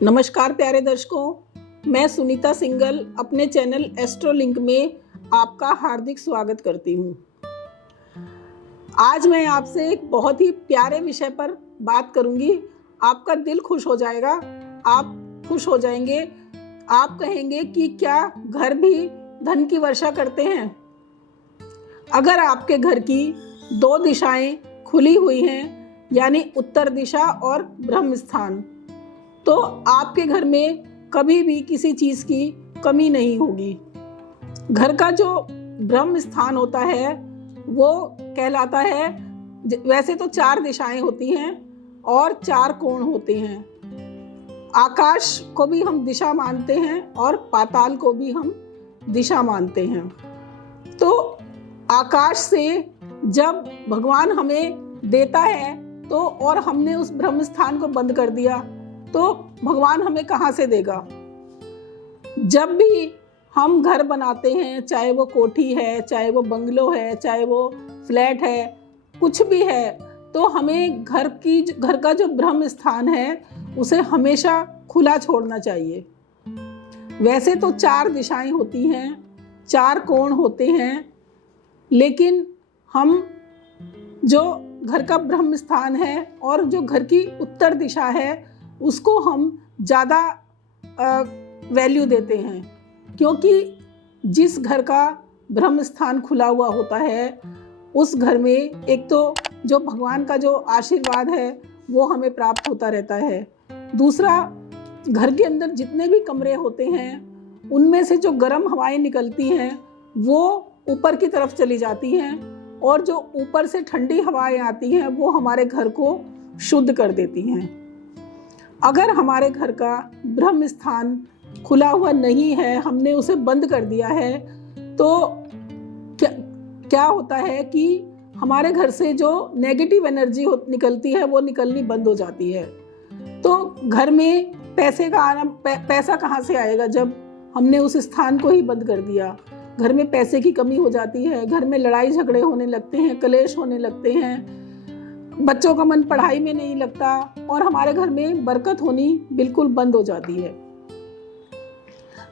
नमस्कार प्यारे दर्शकों, मैं सुनीता सिंगल अपने चैनल एस्ट्रोलिंक में आपका हार्दिक स्वागत करती हूँ। आज मैं आपसे एक बहुत ही प्यारे विषय पर बात करूँगी। आपका दिल खुश हो जाएगा, आप खुश हो जाएंगे। आप कहेंगे कि क्या घर भी धन की वर्षा करते हैं? अगर आपके घर की दो दिशाएं खुली हुई हैं, यानी उत्तर दिशा और ब्रह्म स्थान, तो आपके घर में कभी भी किसी चीज़ की कमी नहीं होगी। घर का जो ब्रह्म स्थान होता है वो कहलाता है, वैसे तो 4 दिशाएं होती हैं और 4 कोण होते हैं। आकाश को भी हम दिशा मानते हैं और पाताल को भी हम दिशा मानते हैं। तो आकाश से जब भगवान हमें देता है तो और हमने उस ब्रह्म स्थान को बंद कर दिया तो भगवान हमें कहाँ से देगा? जब भी हम घर बनाते हैं, चाहे वो कोठी है, चाहे वो बंगलो है, चाहे वो फ्लैट है, कुछ भी है, तो हमें घर का जो ब्रह्म स्थान है उसे हमेशा खुला छोड़ना चाहिए। वैसे तो 4 दिशाएं होती हैं, 4 कोण होते हैं, लेकिन हम जो घर का ब्रह्म स्थान है और जो घर की उत्तर दिशा है उसको हम ज़्यादा वैल्यू देते हैं, क्योंकि जिस घर का ब्रह्म स्थान खुला हुआ होता है उस घर में एक तो जो भगवान का जो आशीर्वाद है वो हमें प्राप्त होता रहता है। दूसरा, घर के अंदर जितने भी कमरे होते हैं उनमें से जो गर्म हवाएं निकलती हैं वो ऊपर की तरफ चली जाती हैं और जो ऊपर से ठंडी हवाएं आती हैं वो हमारे घर को शुद्ध कर देती हैं। अगर हमारे घर का ब्रह्म स्थान खुला हुआ नहीं है, हमने उसे बंद कर दिया है, तो क्या होता है कि हमारे घर से जो नेगेटिव एनर्जी निकलती है वो निकलनी बंद हो जाती है। तो घर में पैसे का आना, पैसा कहाँ से आएगा जब हमने उस स्थान को ही बंद कर दिया? घर में पैसे की कमी हो जाती है, घर में लड़ाई झगड़े होने लगते हैं, कलेश होने लगते हैं, बच्चों का मन पढ़ाई में नहीं लगता और हमारे घर में बरकत होनी बिल्कुल बंद हो जाती है।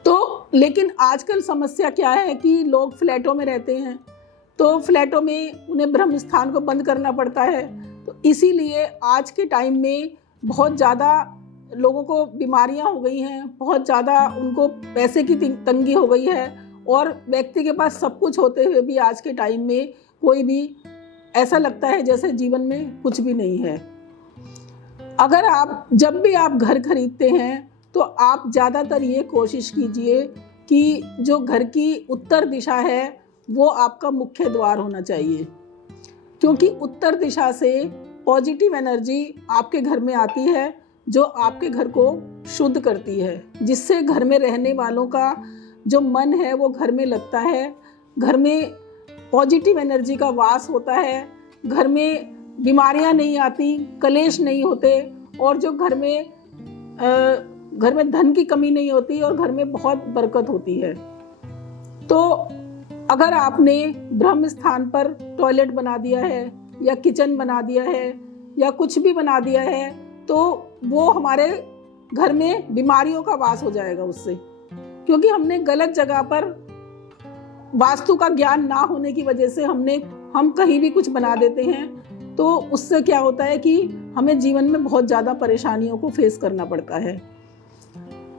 तो लेकिन आजकल समस्या क्या है कि लोग फ्लैटों में रहते हैं, तो फ्लैटों में उन्हें ब्रह्म स्थान को बंद करना पड़ता है। तो इसीलिए आज के टाइम में बहुत ज़्यादा लोगों को बीमारियां हो गई हैं, बहुत ज़्यादा उनको पैसे की तंगी हो गई है और व्यक्ति के पास सब कुछ होते हुए भी आज के टाइम में कोई भी ऐसा लगता है जैसे जीवन में कुछ भी नहीं है। अगर जब भी आप घर खरीदते हैं तो आप ज़्यादातर ये कोशिश कीजिए कि जो घर की उत्तर दिशा है वो आपका मुख्य द्वार होना चाहिए, क्योंकि उत्तर दिशा से पॉजिटिव एनर्जी आपके घर में आती है जो आपके घर को शुद्ध करती है, जिससे घर में रहने वालों का जो मन है वो घर में लगता है, घर में पॉजिटिव एनर्जी का वास होता है, घर में बीमारियां नहीं आती, कलेश नहीं होते और जो घर में धन की कमी नहीं होती और घर में बहुत बरकत होती है। तो अगर आपने ब्रह्म स्थान पर टॉयलेट बना दिया है या किचन बना दिया है या कुछ भी बना दिया है तो वो हमारे घर में बीमारियों का वास हो जाएगा उससे, क्योंकि हमने गलत जगह पर वास्तु का ज्ञान ना होने की वजह से हम कहीं भी कुछ बना देते हैं। तो उससे क्या होता है कि हमें जीवन में बहुत ज़्यादा परेशानियों को फेस करना पड़ता है।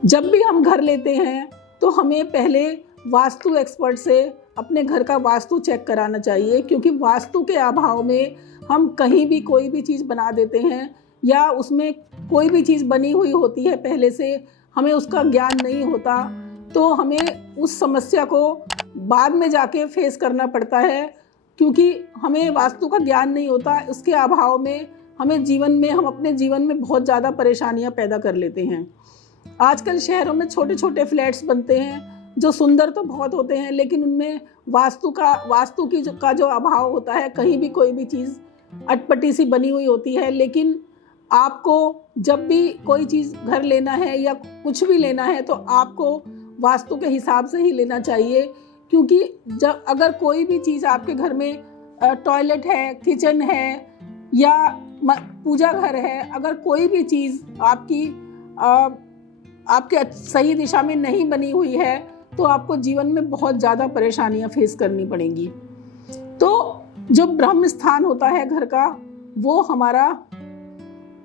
जब भी हम घर लेते हैं तो हमें पहले वास्तु एक्सपर्ट से अपने घर का वास्तु चेक कराना चाहिए, क्योंकि वास्तु के अभाव में हम कहीं भी कोई भी चीज़ बना देते हैं या उसमें कोई भी चीज़ बनी हुई होती है पहले से, हमें उसका ज्ञान नहीं होता तो हमें उस समस्या को बाद में जाके फेस करना पड़ता है, क्योंकि हमें वास्तु का ज्ञान नहीं होता। उसके अभाव में हम अपने जीवन में बहुत ज़्यादा परेशानियां पैदा कर लेते हैं। आजकल शहरों में छोटे छोटे फ्लैट्स बनते हैं जो सुंदर तो बहुत होते हैं, लेकिन उनमें वास्तु का जो अभाव होता है, कहीं भी कोई भी चीज़ अटपटी सी बनी हुई होती है। लेकिन आपको जब भी कोई चीज़ घर लेना है या कुछ भी लेना है तो आपको वास्तु के हिसाब से ही लेना चाहिए, क्योंकि जब अगर कोई भी चीज़ आपके घर में टॉयलेट है, किचन है या पूजा घर है, अगर कोई भी चीज़ आपकी आपके सही दिशा में नहीं बनी हुई है तो आपको जीवन में बहुत ज़्यादा परेशानियां फेस करनी पड़ेंगी। तो जो ब्रह्म स्थान होता है घर का, वो हमारा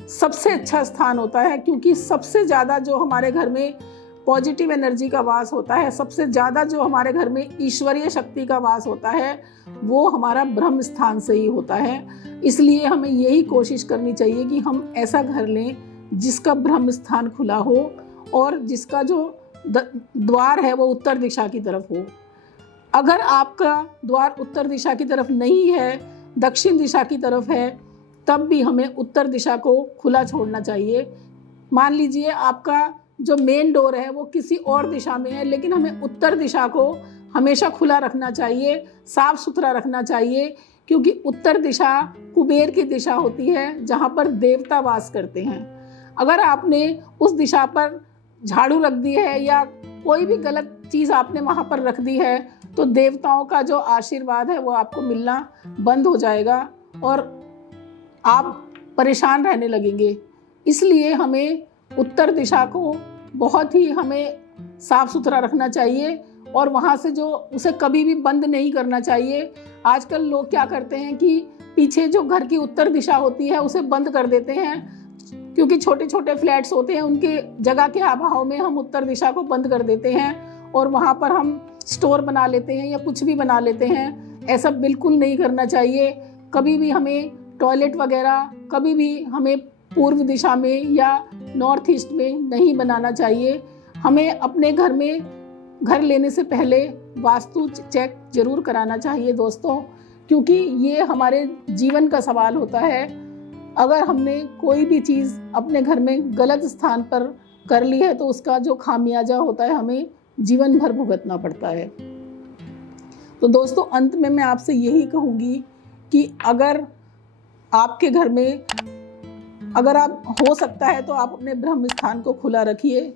सबसे अच्छा स्थान होता है, क्योंकि सबसे ज़्यादा जो हमारे घर में पॉजिटिव एनर्जी का वास होता है, सबसे ज़्यादा जो हमारे घर में ईश्वरीय शक्ति का वास होता है, वो हमारा ब्रह्म स्थान से ही होता है। इसलिए हमें यही कोशिश करनी चाहिए कि हम ऐसा घर लें जिसका ब्रह्म स्थान खुला हो और जिसका जो द्वार है वो उत्तर दिशा की तरफ हो। अगर आपका द्वार उत्तर दिशा की तरफ नहीं है, दक्षिण दिशा की तरफ है, तब भी हमें उत्तर दिशा को खुला छोड़ना चाहिए। मान लीजिए आपका जो मेन डोर है वो किसी और दिशा में है, लेकिन हमें उत्तर दिशा को हमेशा खुला रखना चाहिए, साफ सुथरा रखना चाहिए, क्योंकि उत्तर दिशा कुबेर की दिशा होती है जहाँ पर देवता वास करते हैं। अगर आपने उस दिशा पर झाड़ू रख दी है या कोई भी गलत चीज़ आपने वहाँ पर रख दी है तो देवताओं का जो आशीर्वाद है वो आपको मिलना बंद हो जाएगा और आप परेशान रहने लगेंगे। इसलिए हमें उत्तर दिशा को बहुत ही हमें साफ सुथरा रखना चाहिए और वहाँ से जो उसे कभी भी बंद नहीं करना चाहिए। आजकल लोग क्या करते हैं कि पीछे जो घर की उत्तर दिशा होती है उसे बंद कर देते हैं, क्योंकि छोटे छोटे फ्लैट्स होते हैं, उनके जगह के अभाव में हम उत्तर दिशा को बंद कर देते हैं और वहाँ पर हम स्टोर बना लेते हैं या कुछ भी बना लेते हैं। ऐसा बिल्कुल नहीं करना चाहिए। कभी भी हमें टॉयलेट वगैरह कभी भी हमें पूर्व दिशा में या नॉर्थ ईस्ट में नहीं बनाना चाहिए। हमें अपने घर में घर लेने से पहले वास्तु चेक जरूर कराना चाहिए दोस्तों, क्योंकि ये हमारे जीवन का सवाल होता है। अगर हमने कोई भी चीज़ अपने घर में गलत स्थान पर कर ली है तो उसका जो खामियाजा होता है हमें जीवन भर भुगतना पड़ता है। तो दोस्तों, अंत में मैं आपसे यही कहूँगी कि अगर आपके घर में अगर आप हो सकता है तो आप अपने ब्रह्म स्थान को खुला रखिए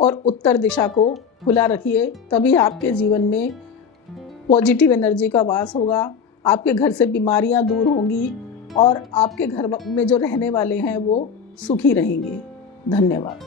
और उत्तर दिशा को खुला रखिए, तभी आपके जीवन में पॉजिटिव एनर्जी का वास होगा, आपके घर से बीमारियां दूर होंगी और आपके घर में जो रहने वाले हैं वो सुखी रहेंगे। धन्यवाद।